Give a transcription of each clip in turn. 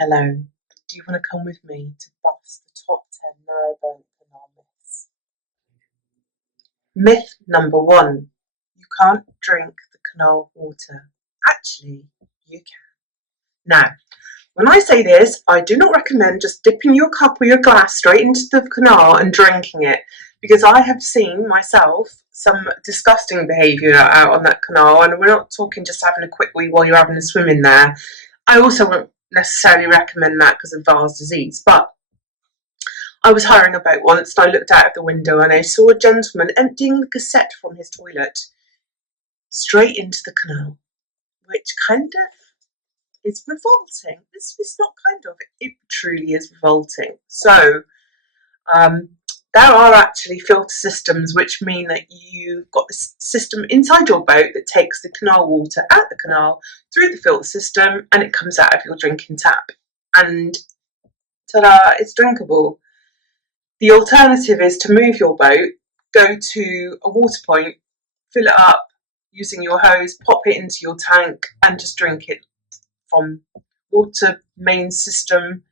Hello, do you want to come with me to bust the top 10 narrowboat canal myths? Myth number 1. You can't drink the canal water. Actually, you can. Now, when I say this, I do not recommend just dipping your cup or your glass straight into the canal and drinking it, because I have seen myself some disgusting behaviour out on that canal, and we're not talking just having a quick wee while you're having a swim in there. I also won't necessarily recommend that because of Vail's disease, but I was hiring a boat once and I looked out of the window and I saw a gentleman emptying the cassette from his toilet straight into the canal, which kind of is revolting. It's not kind of, it truly is revolting. So there are actually filter systems, which mean that you've got this system inside your boat that takes the canal water out the canal through the filter system and it comes out of your drinking tap. And ta-da, it's drinkable. The alternative is to move your boat, go to a water point, fill it up using your hose, pop it into your tank and just drink it from water main system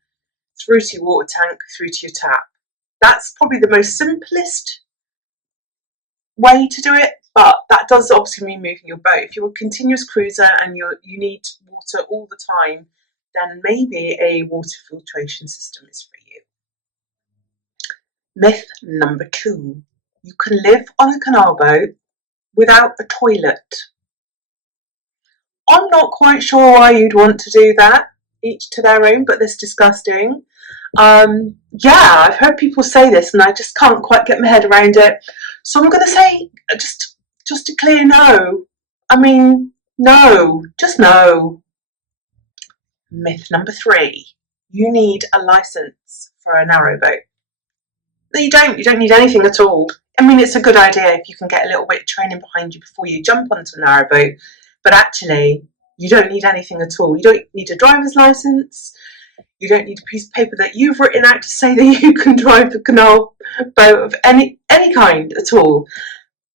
through to your water tank, through to your tap. That's probably the most simplest way to do it, but that does obviously mean moving your boat. If you're a continuous cruiser and you need water all the time, then maybe a water filtration system is for you. Myth number 2. You can live on a canal boat without a toilet. I'm not quite sure why you'd want to do that, each to their own, but that's disgusting. Yeah, I've heard people say this and I just can't quite get my head around it. So I'm going to say just a clear no. I mean, no, just no. Myth number 3. You need a license for a narrowboat. No, you don't need anything at all. I mean, it's a good idea if you can get a little bit of training behind you before you jump onto a narrowboat, but actually, you don't need anything at all. You don't need a driver's license. You don't need a piece of paper that you've written out to say that you can drive the canal boat of any kind at all.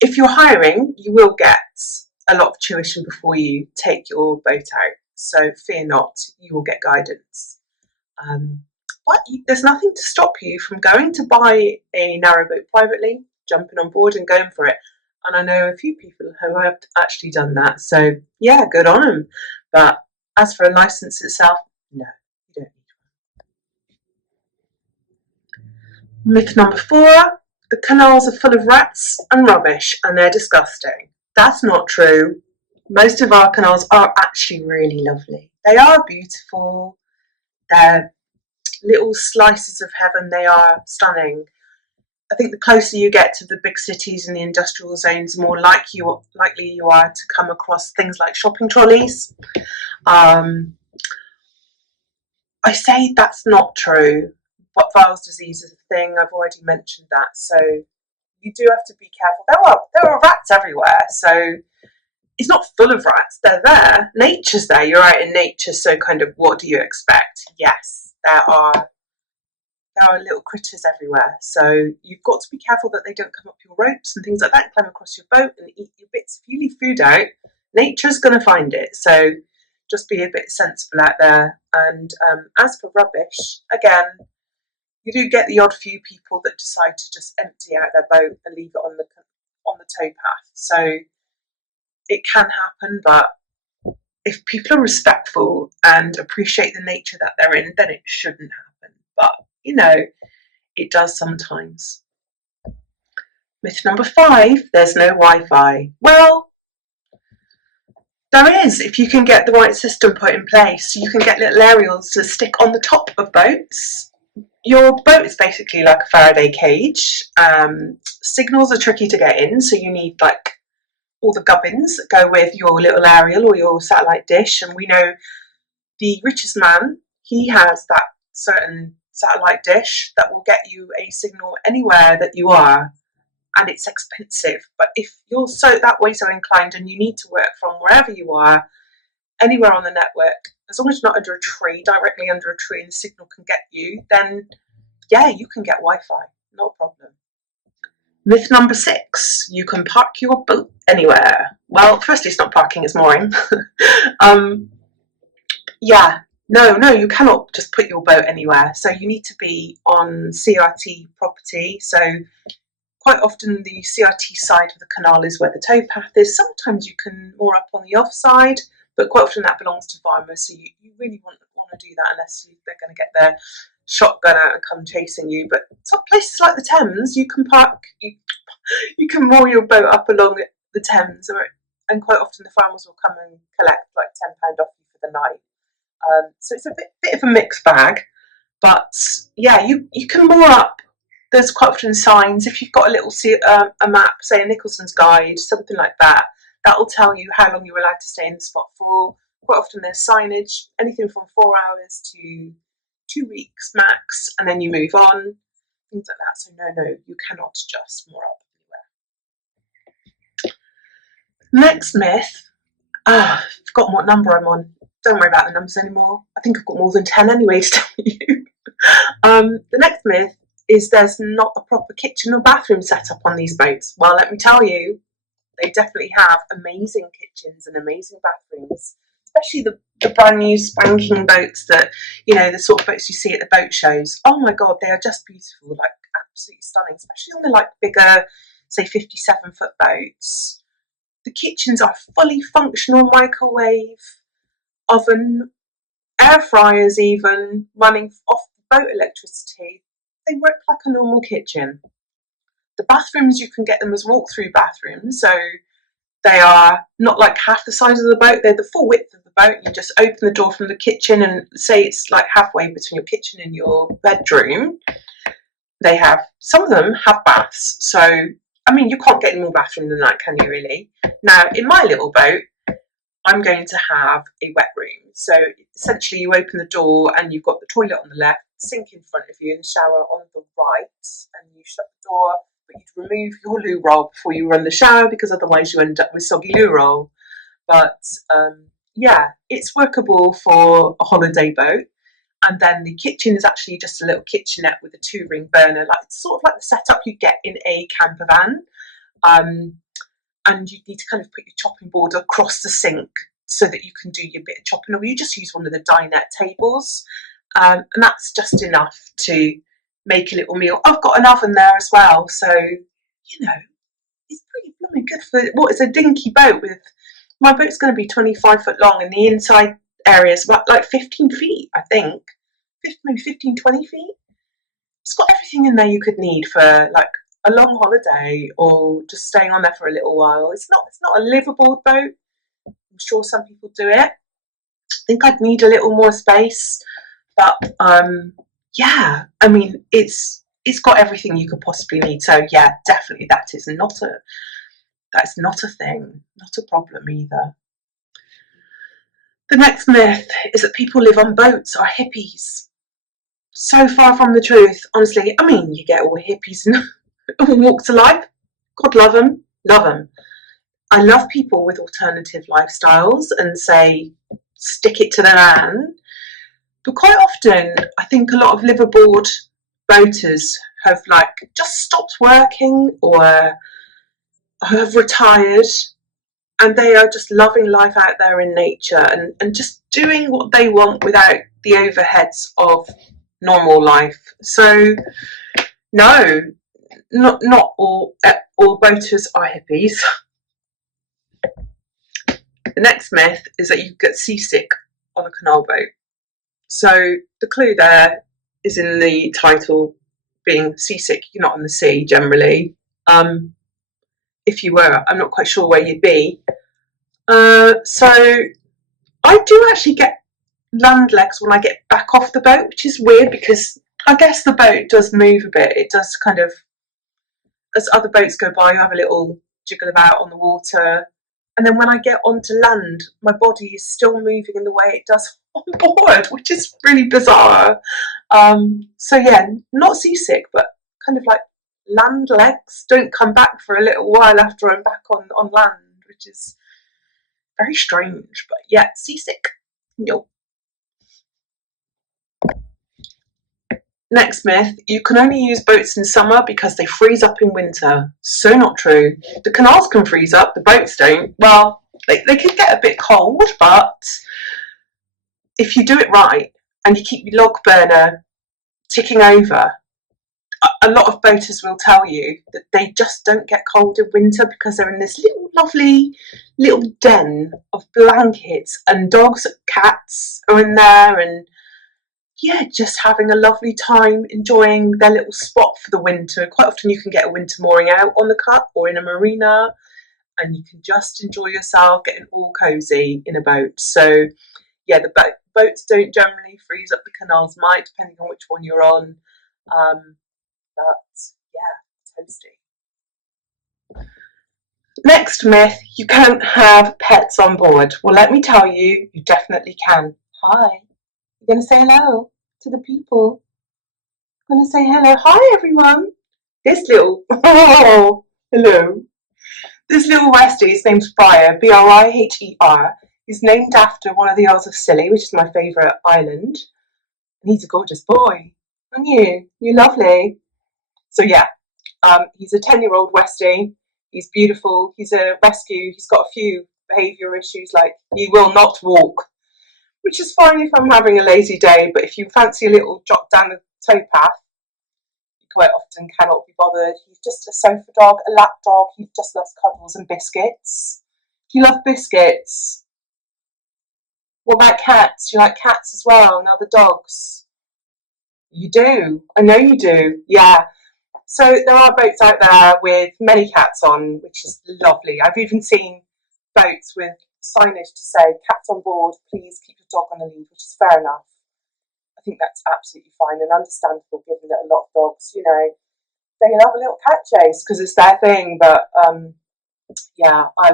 If you're hiring, you will get a lot of tuition before you take your boat out. So fear not, you will get guidance. But there's nothing to stop you from going to buy a narrowboat privately, jumping on board and going for it. And I know a few people who have actually done that. So yeah, good on them. But as for a license itself, no, you don't need one. Myth number 4. The canals are full of rats and rubbish and they're disgusting. That's not true. Most of our canals are actually really lovely. They are beautiful. They're little slices of heaven. They are stunning. I think the closer you get to the big cities and the industrial zones, the more likely you are to come across things like shopping trolleys. I say that's not true, but Vail's disease is a thing. I've already mentioned that, so you do have to be careful. There are rats everywhere, so it's not full of rats. They're there. Nature's there. You're out in nature, so kind of what do you expect? Yes, there are little critters everywhere, so you've got to be careful that they don't come up your ropes and things like that, climb across your boat and eat your bits. If you leave food out, nature's going to find it, so just be a bit sensible out there. And as for rubbish, again, you do get the odd few people that decide to just empty out their boat and leave it on the towpath, so it can happen, but if people are respectful and appreciate the nature that they're in, then it shouldn't happen. But you know, it does sometimes. Myth number 5, there's no Wi-Fi. Well, there is if you can get the right system put in place. You can get little aerials to stick on the top of boats. Your boat is basically like a Faraday cage. Signals are tricky to get in, so you need like all the gubbins that go with your little aerial or your satellite dish. And we know the richest man, he has that certain satellite dish that will get you a signal anywhere that you are, and it's expensive. But if you're that way so inclined and you need to work from wherever you are, anywhere on the network, as long as you're not under a tree, directly under a tree, and the signal can get you, then yeah, you can get Wi-Fi, no problem. Myth number 6, you can park your boat anywhere. Well, firstly, it's not parking, it's mooring. Yeah, No, you cannot just put your boat anywhere. So you need to be on CRT property. So quite often the CRT side of the canal is where the towpath is. Sometimes you can moor up on the off side, but quite often that belongs to farmers. So you really want to do that unless they're going to get their shotgun out and come chasing you. But some places like the Thames, you can park, you can moor your boat up along the Thames, and quite often the farmers will come and collect like £10 off you for the night. So it's a bit of a mixed bag, but yeah, you can moor up. There's quite often signs. If you've got a little a map, say a Nicholson's Guide, something like that, that will tell you how long you're allowed to stay in the spot for. Quite often there's signage, anything from 4 hours to 2 weeks max, and then you move on, things like that. So no, you cannot just moor up anywhere. Next myth. I've forgotten what number I'm on. Don't worry about the numbers anymore. I think I've got more than 10 anyway to tell you. The next myth is there's not a proper kitchen or bathroom set up on these boats. Well, let me tell you, they definitely have amazing kitchens and amazing bathrooms, especially the brand new spanking boats that, the sort of boats you see at the boat shows. Oh my God, they are just beautiful, like absolutely stunning, especially on the like bigger, say 57-foot boats. The kitchens are fully functional, microwave, oven, air fryers even, running off the boat electricity. They work like a normal kitchen. The bathrooms, you can get them as walk-through bathrooms, so they are not like half the size of the boat, they're the full width of the boat. You just open the door from the kitchen and say it's like halfway between your kitchen and your bedroom. Some of them have baths, so I mean you can't get any more bathroom than that, can you really? Now in my little boat, I'm going to have a wet room. So essentially you open the door and you've got the toilet on the left, sink in front of you and the shower on the right, and you shut the door, but you'd remove your loo roll before you run the shower because otherwise you end up with soggy loo roll. But yeah, it's workable for a holiday boat. And then the kitchen is actually just a little kitchenette with a 2-ring burner, like it's sort of like the setup you get in a camper van. And you need to kind of put your chopping board across the sink so that you can do your bit of chopping, or you just use one of the dinette tables, and that's just enough to make a little meal. I've got an oven there as well, so it's pretty blooming good for what is a dinky boat. My boat's going to be 25 foot long, and the inside area is about like 15 feet, I think, maybe 15, 20 feet. It's got everything in there you could need for like a long holiday or just staying on there for a little while. It's not a livable boat. I'm sure some people do it. I think I'd need a little more space, but yeah, I mean it's got everything you could possibly need. So yeah, definitely that is not a thing, not a problem either. The next myth is that people live on boats are hippies. So far from the truth, honestly. I mean, you get all hippies and all walks of life. God love them, love them. I love people with alternative lifestyles and say, stick it to the man. But quite often, I think a lot of liveaboard boaters have like just stopped working or have retired, and they are just loving life out there in nature and just doing what they want without the overheads of normal life. So no, not all boaters are hippies. The next myth is that you get seasick on a canal boat. So the clue there is in the title, being seasick. You're not on the sea generally. If you were, I'm not quite sure where you'd be. So I do actually get land legs when I get back off the boat, which is weird because I guess the boat does move a bit. It does kind of, as other boats go by, you have a little jiggle about on the water. And then when I get onto land, my body is still moving in the way it does on board, which is really bizarre. So yeah, not seasick, but kind of like land legs don't come back for a little while after I'm back on land, which is very strange. But yeah, seasick, no. Next myth, you can only use boats in summer because they freeze up in winter. So not true. The canals can freeze up, the boats don't. Well, they can get a bit cold, but if you do it right and you keep your log burner ticking over, a lot of boaters will tell you that they just don't get cold in winter because they're in this little lovely little den of blankets, and dogs, cats are in there, and yeah, just having a lovely time enjoying their little spot for the winter. Quite often you can get a winter mooring out on the cut or in a marina, and you can just enjoy yourself getting all cozy in a boat. So yeah, the boats don't generally freeze up. The canals might, depending on which one you're on. But yeah, toasty. Next myth, you can't have pets on board. Well, let me tell you, you definitely can. Hi, you're going to say hello to the people. I'm going to say hello. Hi, everyone. This little, oh, hello. This little Westie, his name's Briar, Briher. He's named after one of the Isles of Scilly, which is my favourite island. And he's a gorgeous boy, aren't you? You're lovely. So yeah, he's a 10-year-old Westie. He's beautiful. He's a rescue. He's got a few behaviour issues, like he will not walk, which is fine if I'm having a lazy day. But if you fancy a little jot down the towpath, you quite often cannot be bothered. He's just a sofa dog, a lap dog. He just loves cuddles and biscuits. Do you love biscuits? What about cats? Do you like cats as well and other dogs? You do. I know you do. Yeah. So there are boats out there with many cats on, which is lovely. I've even seen boats with signage to say, cats on board, please keep your dog on the lead, which is fair enough. I think that's absolutely fine and understandable, given that a lot of dogs, you know, they love a little cat chase because it's their thing. But yeah, I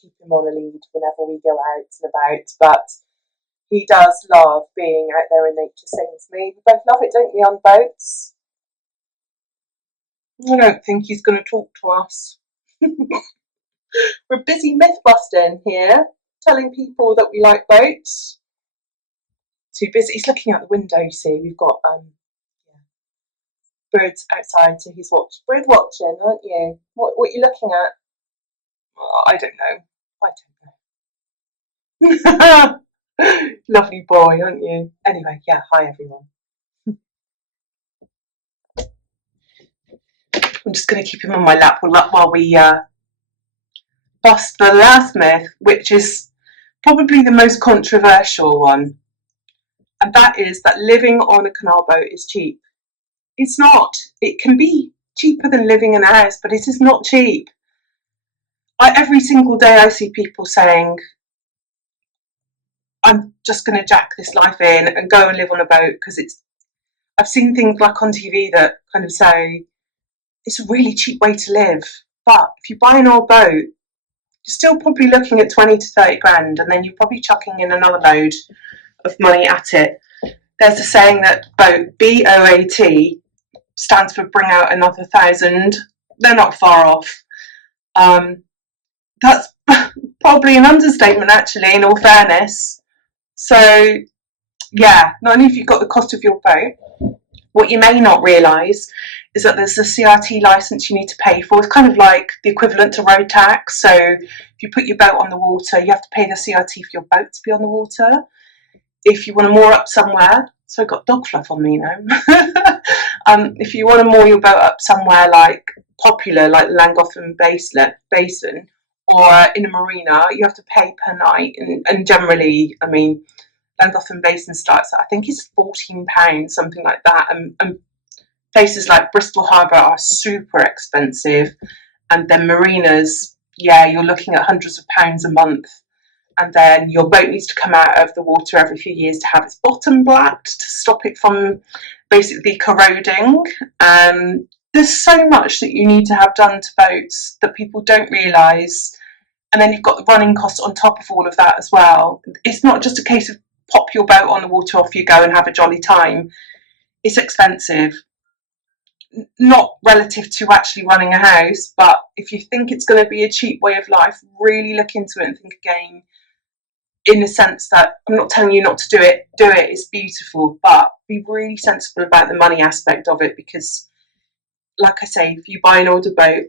keep him on a lead whenever we go out and about. But he does love being out there in nature, same as me. We both love it, don't we, on boats? I don't think he's going to talk to us. We're busy myth busting here, telling people that we like boats. Too busy. He's looking out the window, you see. We've got birds outside, so he's bird watching, aren't you? What are you looking at? Oh, I don't know. Lovely boy, aren't you? Anyway, yeah, hi everyone. I'm just going to keep him on my lap while we bust the last myth, which is probably the most controversial one. And that is that living on a canal boat is cheap. It's not. It can be cheaper than living in a house, but it is not cheap. Every single day I see people saying, I'm just going to jack this life in and go and live on a boat because I've seen things like on TV that kind of say it's a really cheap way to live. But if you buy an old boat, you're still probably looking at 20 to 30 grand, and then you're probably chucking in another load of money at it. There's a saying that boat, BOAT, stands for bring out another 1,000. They're not far off. That's probably an understatement, actually, in all fairness. So, yeah, not only have you got the cost of your boat, what you may not realise is that there's a CRT licence you need to pay for. It's kind of like the equivalent to road tax. So if you put your boat on the water, you have to pay the CRT for your boat to be on the water. If you want to moor up somewhere, so I've got dog fluff on me now. If you want to moor your boat up somewhere like popular, like Llangollen Basin, or in a marina, you have to pay per night. And generally, I mean, Llangollen Basin starts at, I think it's £14, something like that. And places like Bristol Harbour are super expensive. And then marinas, yeah, you're looking at hundreds of pounds a month. And then your boat needs to come out of the water every few years to have its bottom blacked to stop it from basically corroding. There's so much that you need to have done to boats that people don't realise. And then you've got the running costs on top of all of that as well. It's not just a case of pop your boat on the water, off you go and have a jolly time. It's expensive. Not relative to actually running a house, but if you think it's going to be a cheap way of life, really look into it and think again, in the sense that I'm not telling you not to do it, it's beautiful, but be really sensible about the money aspect of it, because like I say, if you buy an older boat,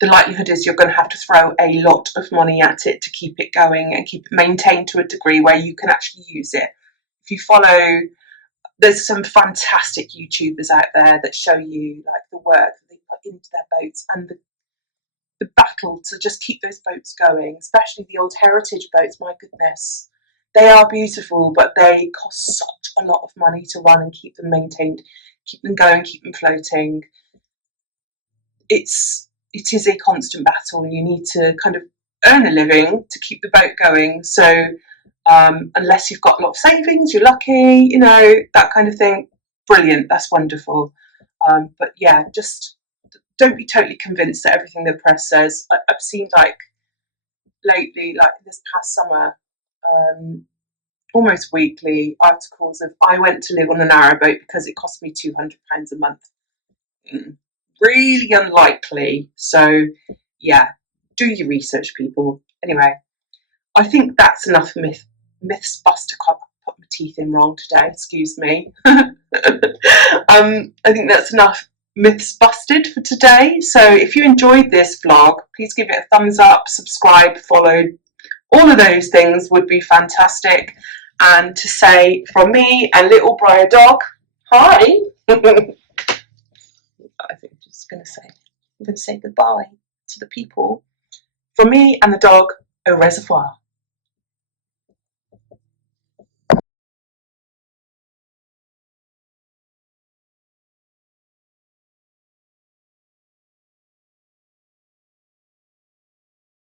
the likelihood is you're going to have to throw a lot of money at it to keep it going and keep it maintained to a degree where you can actually use it. If you follow, there's some fantastic YouTubers out there that show you like the work that they put into their boats and the battle to just keep those boats going, especially the old heritage boats. My goodness, they are beautiful, but they cost such a lot of money to run and keep them maintained, keep them going, keep them floating. It is a constant battle, and you need to kind of earn a living to keep the boat going. So unless you've got a lot of savings, you're lucky, you know, that kind of thing. Brilliant, that's wonderful. But yeah, just don't be totally convinced that everything the press says. I've seen like lately, like this past summer, almost weekly articles of I went to live on a narrowboat because it cost me £200 a month. Really unlikely. So yeah, do your research, people. Anyway, I think that's enough myths busted. I put my teeth in wrong today, excuse me. I think that's enough myths busted for today. So if you enjoyed this vlog, please give it a thumbs up, subscribe, follow. All of those things would be fantastic. And to say from me and little Briar dog, hi. I think I'm just going to say goodbye to the people. From me and the dog, au reservoir.